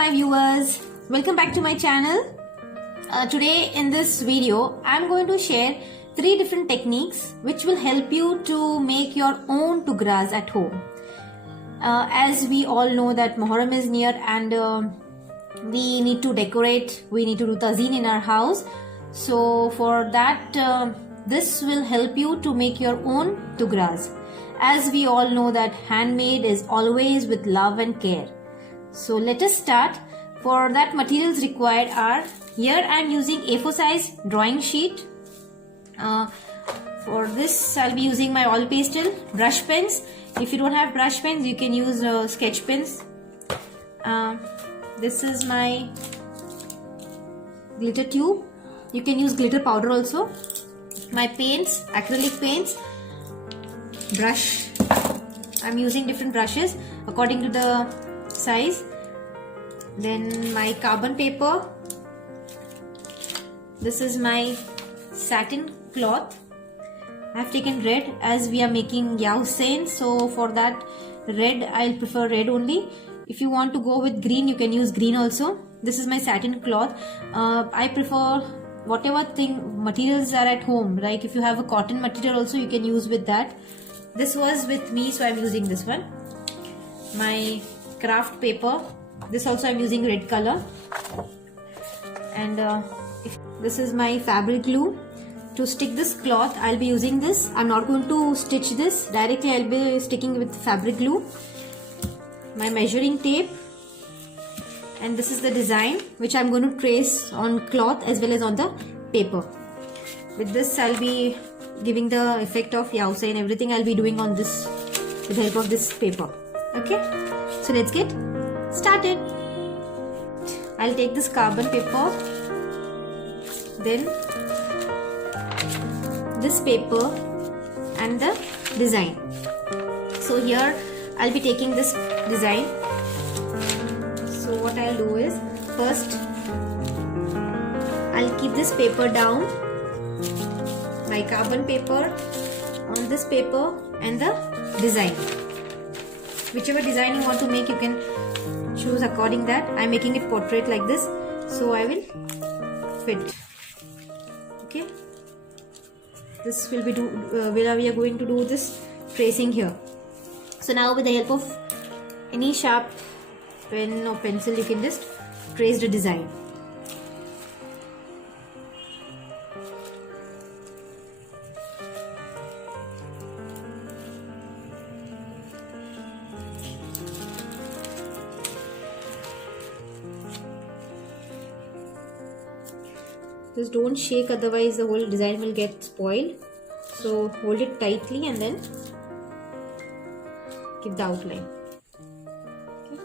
my viewers, welcome back to my channel. Today in this video I'm going to share 3 different techniques which will help you to make your own tugras at home. As we all know that Muharram is near and we need to decorate, we need to do tazeen in our house. So for that this will help you to make your own tugras. As we all know that handmade is always with love and care. So let us start. For that, materials required are, here I am using A4 size drawing sheet. For this I'll be using my oil pastel, brush pens. If you don't have brush pens, you can use sketch pens. This is my glitter tube. You can use glitter powder also. My paints, acrylic paints, brush. I'm using different brushes according to the size. Then my carbon paper. This is my satin cloth. I have taken red as we are making Ya Hussain, so for that red I'll prefer red only. If you want to go with green, you can use green also. This is my satin cloth. I prefer whatever materials are at home. Like if you have a cotton material also, you can use with that. This was with me, so I'm using this one. My craft paper. This also I'm using red color. And this is my fabric glue. To stick this cloth, I'll be using this. I'm not going to stitch this directly. I'll be sticking with fabric glue. My measuring tape. And this is the design which I'm going to trace on cloth as well as on the paper. With this, I'll be giving the effect of Ya Hussain. Everything I'll be doing on this with the help of this paper. Okay, so let's get started. I'll take this carbon paper, then this paper and the design. So here I'll be taking this design. So what I'll do is, first I'll keep this paper down, my carbon paper on this paper and the design. Whichever design you want to make, you can choose according that. I'm making it portrait like this, so I will fit. Okay, this will be we are going to do this tracing here. So now with the help of any sharp pen or pencil, you can just trace the design. Just don't shake, otherwise the whole design will get spoiled. So hold it tightly and then give the outline. Okay.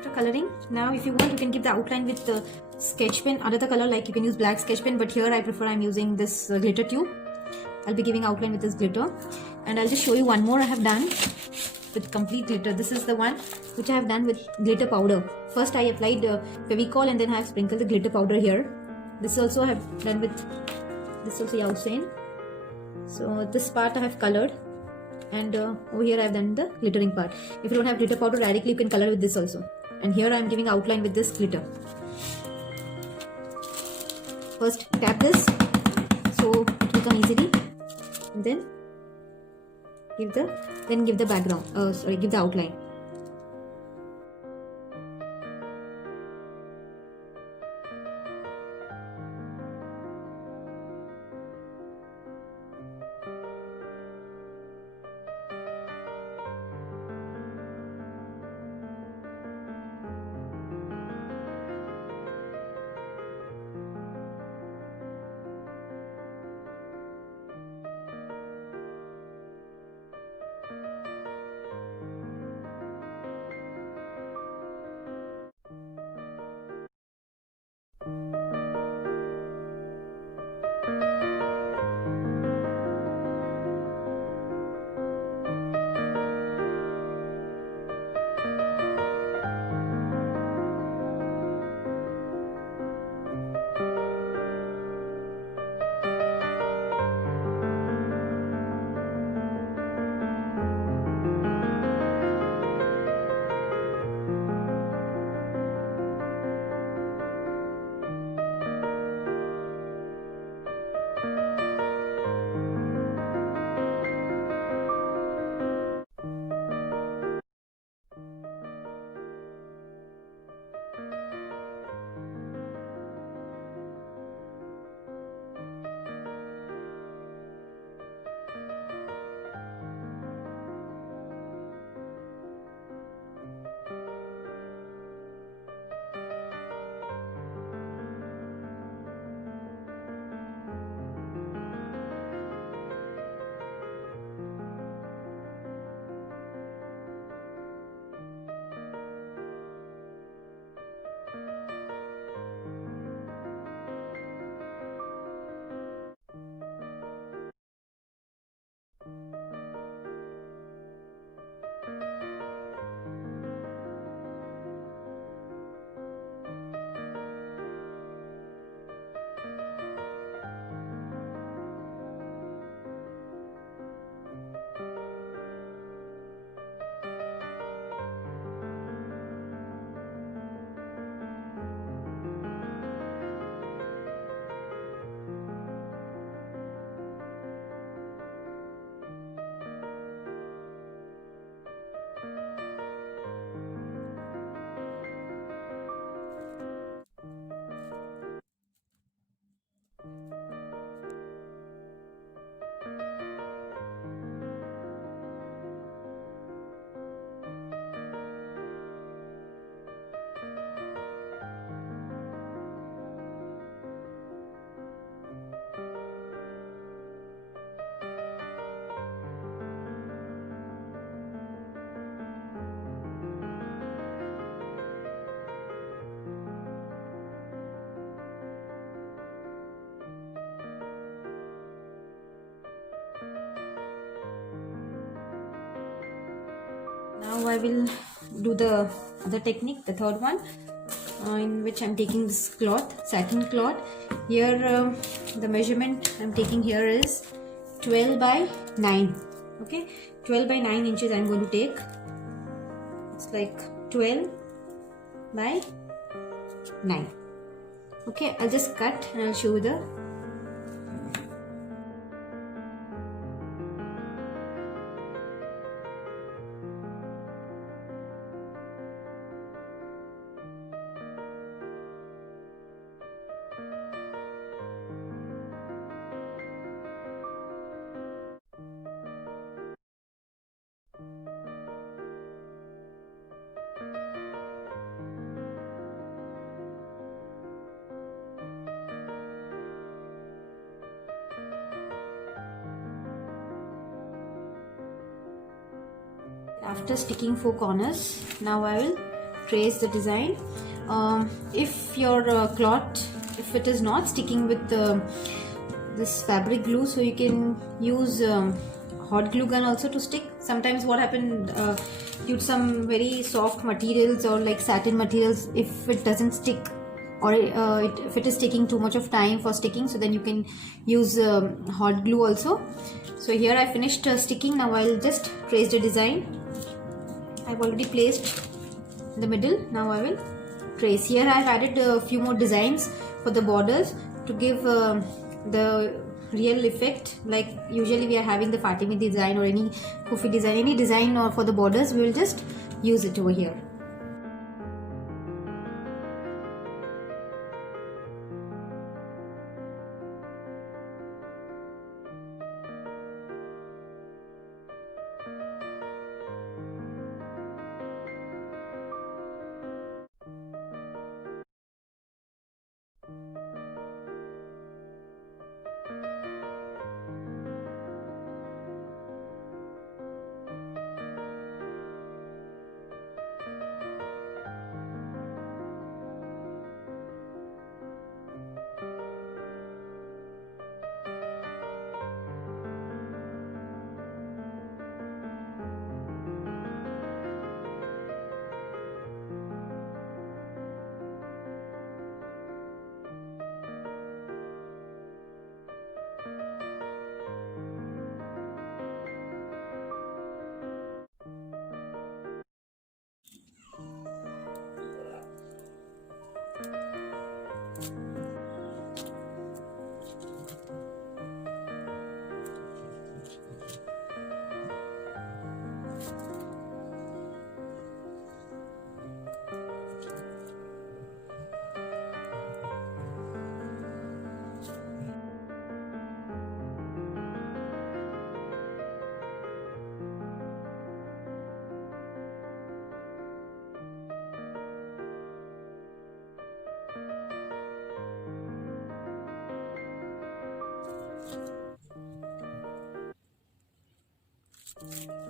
After coloring, now if you want you can give the outline with the sketch pen, another color, like you can use black sketch pen, but here I'm using this glitter tube. I'll be giving outline with this glitter, and I'll just show you one more I have done with complete glitter. This is the one which I have done with glitter powder. First I applied Fevicol and then I have sprinkled the glitter powder here. This also I have done with this also Yausen. So this part I have colored, and over here I have done the glittering part. If you don't have glitter powder directly, you can color with this also. And here I am giving outline with this glitter. First tap this so it will come easily, and then give the background. Give the outline. Now I will do the other technique, the third one, in which I'm taking this cloth, satin cloth. Here the measurement I'm taking here is 12 by 9. Okay, 12 by 9 inches I'm going to take. It's like 12 by 9. Okay, I'll just cut and I'll show you the after sticking 4 corners. Now I will trace the design. If your cloth, if it is not sticking with this fabric glue, so you can use hot glue gun also to stick. Sometimes what happened, due to some very soft materials or like satin materials, if it doesn't stick, or if it is taking too much of time for sticking, so then you can use hot glue also. So here I finished sticking. Now I'll just trace the design. I've already placed in the middle. Now I will trace. Here I've added a few more designs for the borders to give the real effect. Like usually we are having the Fatimi design or any Kufi design, any design or for the borders, we will just use it over here.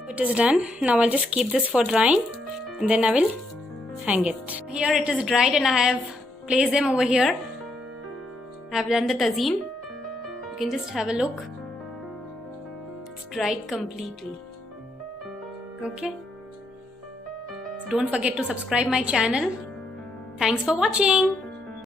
It is done. Now I'll just keep this for drying and then I will hang it. Here it is dried and I have placed them over here. I have done the tazeen. You can just have a look. It's dried completely. Okay. So don't forget to subscribe my channel. Thanks for watching.